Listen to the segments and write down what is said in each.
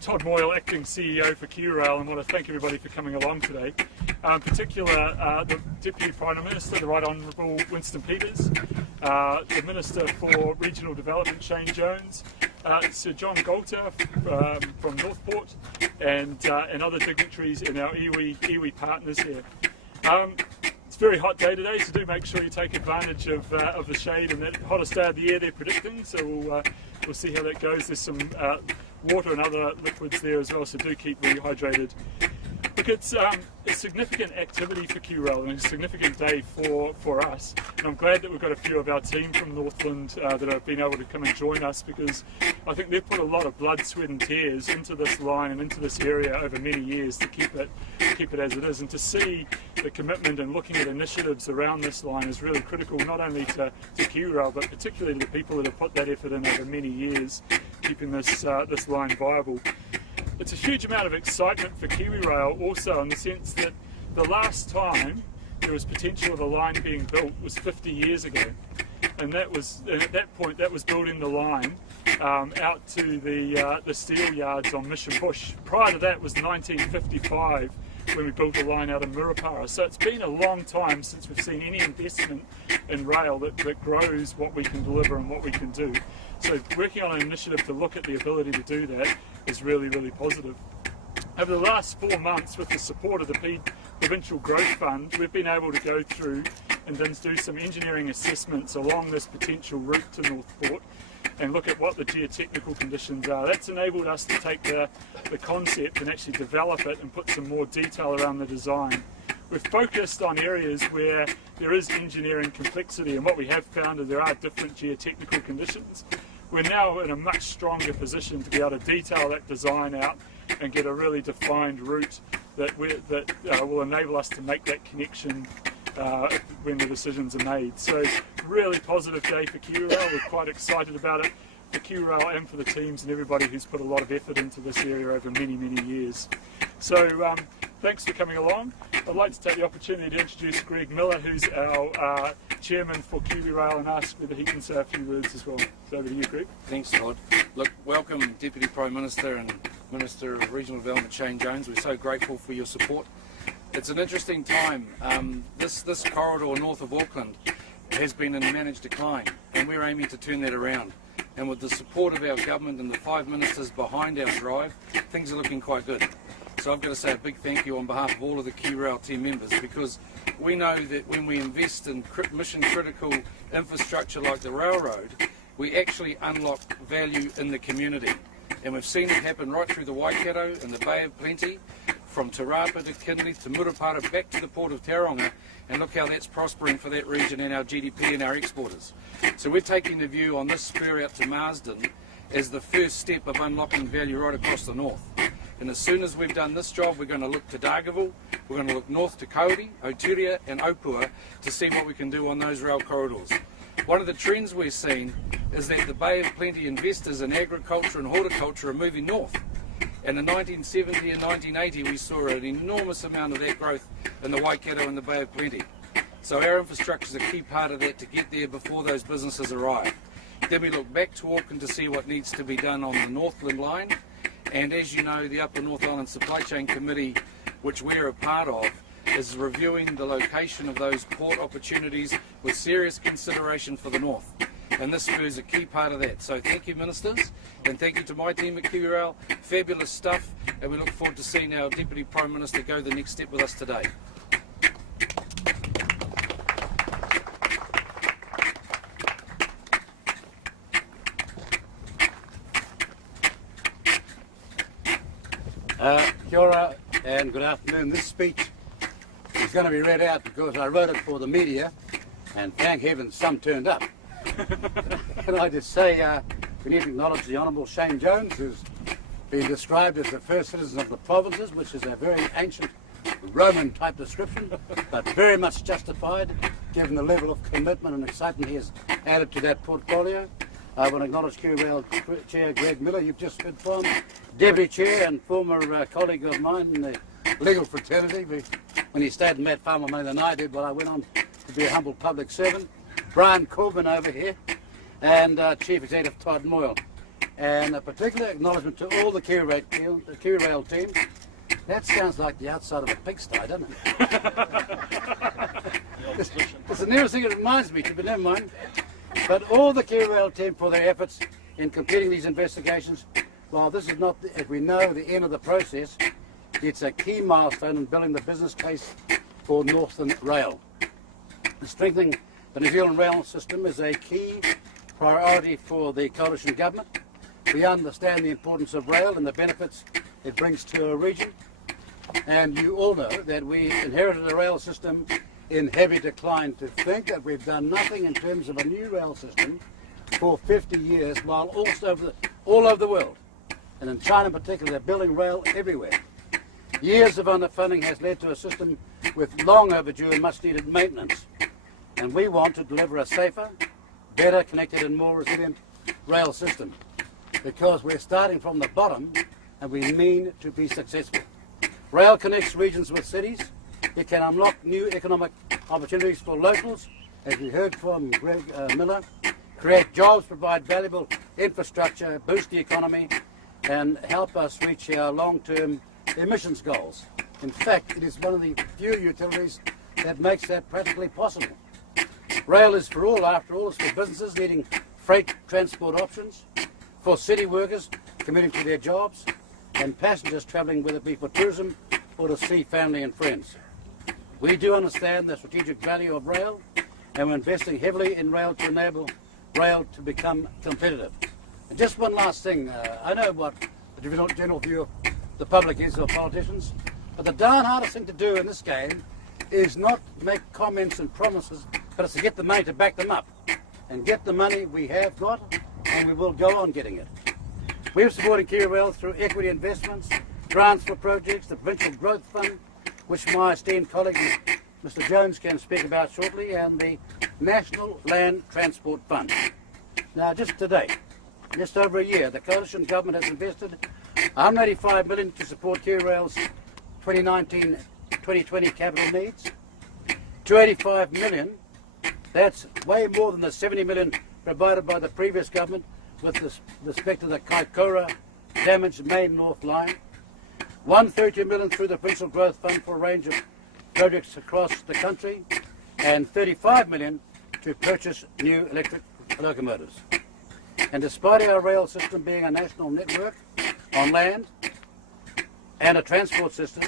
Todd Moyle, Acting CEO for KiwiRail, and want to thank everybody for coming along today. In particular, the Deputy Prime Minister, the Right Honourable Winston the Minister for Regional Development, Shane Jones, Sir John Galter from Northport, and other dignitaries and our iwi partners here. It's a very hot day today, so do make sure you take advantage of the shade and that hottest day of the year they're predicting. So we'll see how that goes. There's some water and other liquids there as well, so do keep rehydrated. Look, it's a significant activity for KiwiRail and a significant day for us. And I'm glad that we've got a few of our team from Northland that have been able to come and join us, because I think they've put a lot of blood, sweat and tears into this line and into this area over many years to keep it as it is. And to see the commitment and looking at initiatives around this line is really critical, not only to KiwiRail, but particularly to the people that have put that effort in over many years, keeping this line viable. It's a huge amount of excitement for KiwiRail also, in the sense that the last time there was potential of a line being built was 50 years ago, and that was, at that point, that was building the line out to the steel yards on Mission Bush. Prior to that was 1955 when we built the line out of Murupara. So it's been a long time since we've seen any investment in rail that grows what we can deliver and what we can do. So working on an initiative to look at the ability to do that is really, really positive. Over the last 4 months, with the support of the Provincial Growth Fund, we've been able to go through and then do some engineering assessments along this potential route to Northport and look at what the geotechnical conditions are. That's enabled us to take the concept and actually develop it and put some more detail around the design. We've focused on areas where there is engineering complexity, and what we have found is there are different geotechnical conditions. We're now in a much stronger position to be able to detail that design out and get a really defined route that will enable us to make that connection when the decisions are made. So really positive day for KiwiRail. We're quite excited about it for KiwiRail and for the teams and everybody who's put a lot of effort into this area over many, many years. So thanks for coming along. I'd like to take the opportunity to introduce Greg Miller, who's our chairman for KiwiRail, and ask whether he can say a few words as well. So over to you, Greg. Thanks, Todd. Look, welcome Deputy Prime Minister and Minister of Regional Development, Shane Jones. We're so grateful for your support. It's an interesting time. This corridor north of Auckland has been in managed decline, and we're aiming to turn that around. And with the support of our government and the 5 ministers behind our drive, things are looking quite good. So I've got to say a big thank you on behalf of all of the KiwiRail team members, because we know that when we invest in mission critical infrastructure like the railroad, we actually unlock value in the community. And we've seen it happen right through the Waikato and the Bay of Plenty, from Te Rapa to Kinley to Murupara back to the port of Tauranga, and look how that's prospering for that region and our GDP and our exporters. So we're taking the view on this spur out to Marsden as the first step of unlocking value right across the north. And as soon as we've done this job, we're going to look to Dargaville, we're going to look north to Kauri, Oturia and Opua to see what we can do on those rail corridors. One of the trends we're seeing is that the Bay of Plenty investors in agriculture and horticulture are moving north. And in 1970 and 1980 we saw an enormous amount of that growth in the Waikato and the Bay of Plenty. So our infrastructure is a key part of that to get there before those businesses arrive. Then we look back to Auckland to see what needs to be done on the Northland line. And as you know, the Upper North Island Supply Chain Committee, which we're a part of, is reviewing the location of those port opportunities with serious consideration for the north. And this spur is a key part of that. So thank you, ministers, and thank you to my team at KiwiRail. Fabulous stuff, and we look forward to seeing our Deputy Prime Minister go the next step with us today. Kia ora and good afternoon. This speech is going to be read out because I wrote it for the media, and thank heavens some turned up. Can I just say we need to acknowledge the Honourable Shane Jones, who's been described as the first citizen of the provinces, which is a very ancient Roman type description, but very much justified given the level of commitment and excitement he has added to that portfolio. I want to acknowledge KiwiRail Chair Greg Miller, you've just heard from, Deputy Chair and former colleague of mine in the legal fraternity. When he stayed in Matt Farmer money than I did, while I went on to be a humble public servant. Brian Corbin over here, and Chief Executive Todd Moyle. And a particular acknowledgement to all the KiwiRail team. That sounds like the outside of a pigsty, doesn't it? It's the nearest thing it reminds me to, but never mind. But all the KiwiRail team for their efforts in completing these investigations. While this is not, as we know, the end of the process, it's a key milestone in building the business case for Northland Rail. Strengthening the New Zealand rail system is a key priority for the coalition government. We understand the importance of rail and the benefits it brings to a region. And you all know that we inherited a rail system in heavy decline. To think that we've done nothing in terms of a new rail system for 50 years, while also all over the world, and in China in particular, they're building rail everywhere. Years of underfunding has led to a system with long overdue and much needed maintenance. And we want to deliver a safer, better connected and more resilient rail system, because we're starting from the bottom and we mean to be successful. Rail connects regions with cities. It can unlock new economic opportunities for locals, as we heard from Greg Miller, create jobs, provide valuable infrastructure, boost the economy, and help us reach our long-term emissions goals. In fact, it is one of the few utilities that makes that practically possible. Rail is for all, after all. It's for businesses needing freight transport options, for city workers committing to their jobs, and passengers travelling, whether it be for tourism or to see family and friends. We do understand the strategic value of rail, and we're investing heavily in rail to enable rail to become competitive. And just one last thing, I know what the general view of the public is, or politicians, but the darn hardest thing to do in this game is not make comments and promises, but it's to get the money to back them up. And get the money we have got, and we will go on getting it. We're supporting KiwiRail through equity investments, grants for projects, the Provincial Growth Fund, which my esteemed colleague Mr. Jones can speak about shortly, and the National Land Transport Fund. Now, just today, just over a year, the coalition government has invested $185 million to support KiwiRail's 2019-2020 capital needs. $285 million, that's way more than the $70 million provided by the previous government with respect to the Kaikoura damaged Main North line. $130 million through the Provincial Growth Fund for a range of projects across the country, and $35 million to purchase new electric locomotives. And despite our rail system being a national network on land and a transport system,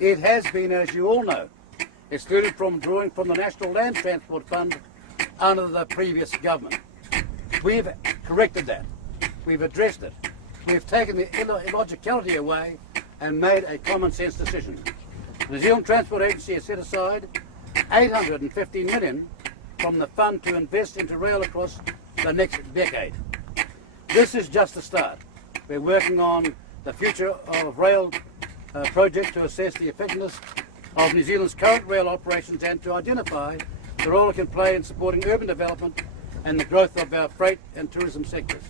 it has been, as you all know, excluded from drawing from the National Land Transport Fund under the previous government. We've corrected that. We've addressed it. We've taken the illogicality away and made a common sense decision. The New Zealand Transport Agency has set aside $850 million from the fund to invest into rail across the next decade. This is just the start. We're working on the future of rail project to assess the effectiveness of New Zealand's current rail operations and to identify the role it can play in supporting urban development and the growth of our freight and tourism sectors.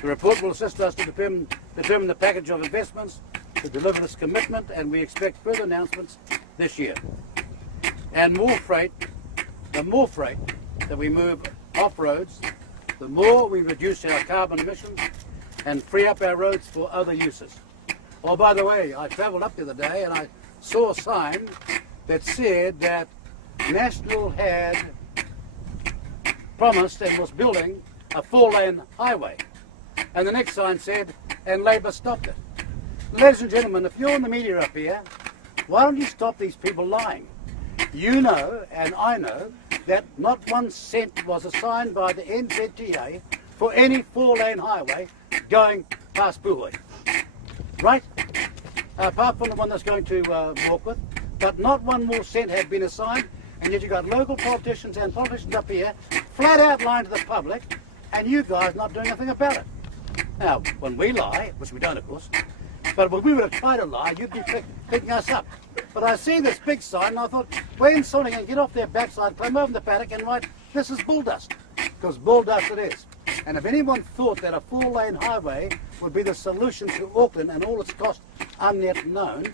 The report will assist us to determine the package of investments to deliver this commitment, and we expect further announcements this year. And the more freight that we move off roads, the more we reduce our carbon emissions and free up our roads for other uses. Oh, by the way, I travelled up the other day and I saw a sign that said that National had promised and was building a 4-lane highway. And the next sign said, and Labor stopped it. Ladies and gentlemen, if you're in the media up here, why don't you stop these people lying? You know, and I know, that not 1 cent was assigned by the NZTA for any 4-lane highway going past Puhoi. Right? Apart from the one that's going to Warkworth, but not 1 more cent had been assigned, and yet you've got local politicians and politicians up here flat out lying to the public, and you guys not doing anything about it. Now, when we lie, which we don't of course, but when we were trying to lie, you'd be picking us up. But I see this big sign and I thought, when somebody can get off their backside, climb over the paddock and write, this is bull dust, because bull dust it is. And if anyone thought that a 4-lane highway would be the solution to Auckland and all its costs unyet known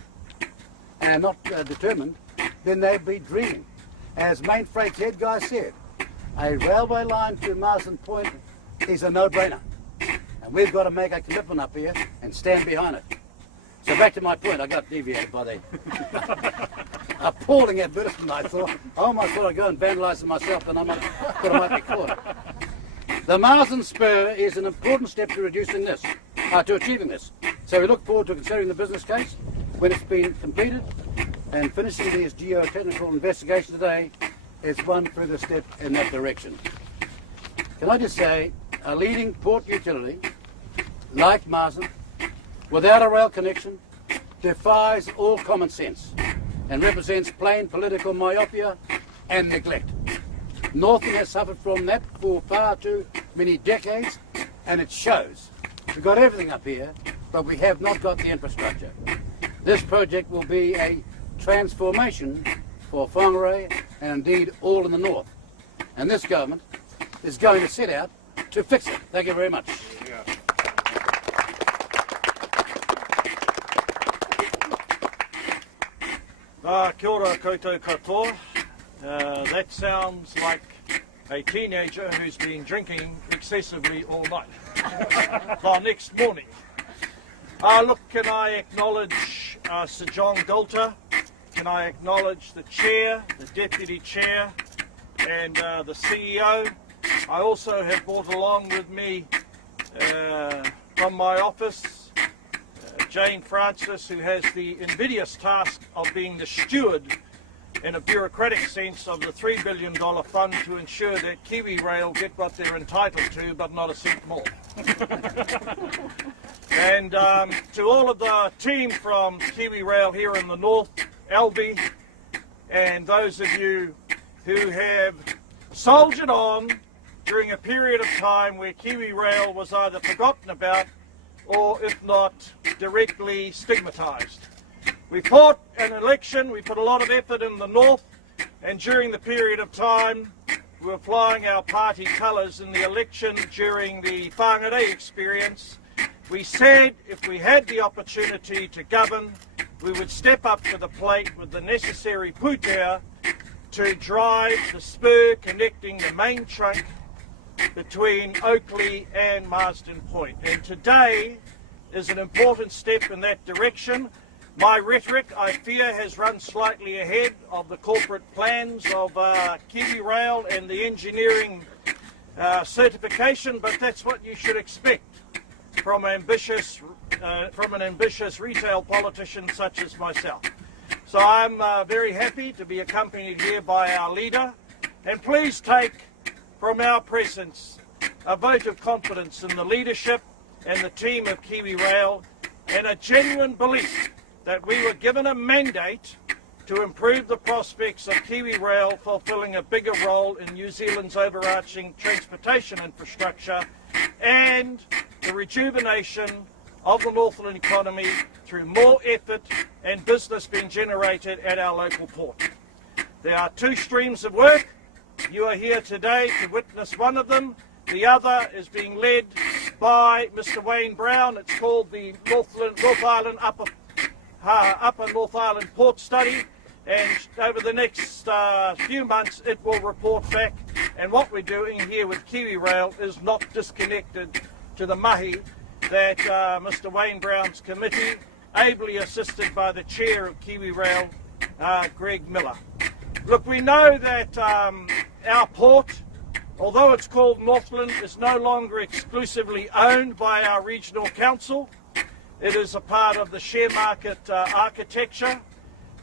and not determined, then they'd be dreaming. As Main Freight's head guy said, a railway line to Marsden Point is a no-brainer. And we've got to make a commitment up here and stand behind it. So back to my point, I got deviated by the appalling advertisement. I thought, I almost thought I'd go and vandalise it myself, and I thought I might be caught. The Marsden spur is an important step to reducing this, to achieving this. So we look forward to considering the business case when it's been completed, and finishing these geotechnical investigations today is one further step in that direction. Can I just say, a leading port utility like Marsden, without a rail connection, defies all common sense and represents plain political myopia and neglect. Northland has suffered from that for far too many decades, and it shows. We've got everything up here, but we have not got the infrastructure. This project will be a transformation for Whangarei and indeed all in the north. And this government is going to set out to fix it. Thank you very much. Kia ora koutou katoa. That sounds like a teenager who's been drinking excessively all night. The next morning. Look, can I acknowledge Sir John Gulter? Can I acknowledge the Chair, the Deputy Chair, and the CEO? I also have brought along with me from my office Jane Francis, who has the invidious task of being the steward in a bureaucratic sense of the $3 billion fund to ensure that KiwiRail get what they're entitled to, but not a cent more. And to all of the team from KiwiRail here in the north, Albie, and those of you who have soldiered on during a period of time where KiwiRail was either forgotten about or, if not, directly stigmatised. We fought an election, we put a lot of effort in the north, and during the period of time we were flying our party colours in the election during the Whangarei experience. We said if we had the opportunity to govern, we would step up to the plate with the necessary pūtea to drive the spur connecting the main trunk between Oakley and Marsden Point. And today is an important step in that direction. My rhetoric, I fear, has run slightly ahead of the corporate plans of KiwiRail and the engineering certification, but that's what you should expect from an ambitious retail politician such as myself. So I'm very happy to be accompanied here by our leader, and please take from our presence a vote of confidence in the leadership and the team of KiwiRail, and a genuine belief that we were given a mandate to improve the prospects of KiwiRail fulfilling a bigger role in New Zealand's overarching transportation infrastructure and the rejuvenation of the Northland economy through more effort and business being generated at our local port. There are two streams of work. You are here today to witness one of them. The other is being led by Mr. Wayne Brown. It's called the Upper North Island Port Study, and over the next few months it will report back. And what we're doing here with KiwiRail is not disconnected to the mahi that Mr. Wayne Brown's committee, ably assisted by the chair of KiwiRail, Greg Miller. Look, we know that our port, although it's called Northland, is no longer exclusively owned by our regional council. It is a part of the share market architecture,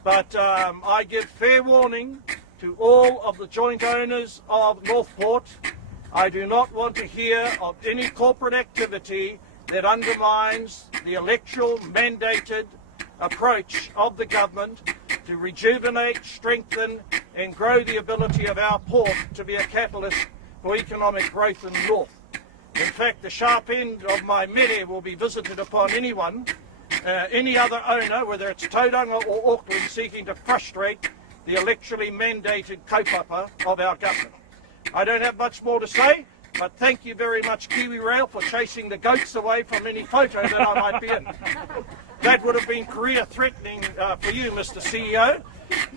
but I give fair warning to all of the joint owners of Northport. I do not want to hear of any corporate activity that undermines the electoral mandated approach of the government to rejuvenate, strengthen and grow the ability of our port to be a catalyst for economic growth in the north. In fact, the sharp end of my mere will be visited upon anyone, any other owner, whether it's Tauranga or Auckland, seeking to frustrate the electorally mandated kaupapa of our government. I don't have much more to say, but thank you very much, KiwiRail, for chasing the goats away from any photo that I might be in. That would have been career-threatening for you, Mr. CEO,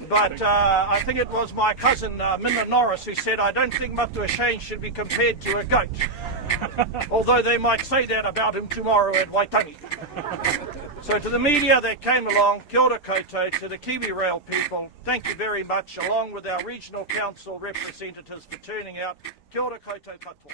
but I think it was my cousin, Minna Norris, who said, I don't think Matua Shane should be compared to a goat. Although they might say that about him tomorrow at Waitangi. So to the media that came along, kia ora koutou, to the KiwiRail people, thank you very much, along with our regional council representatives for turning out. Kia ora koutou katoa.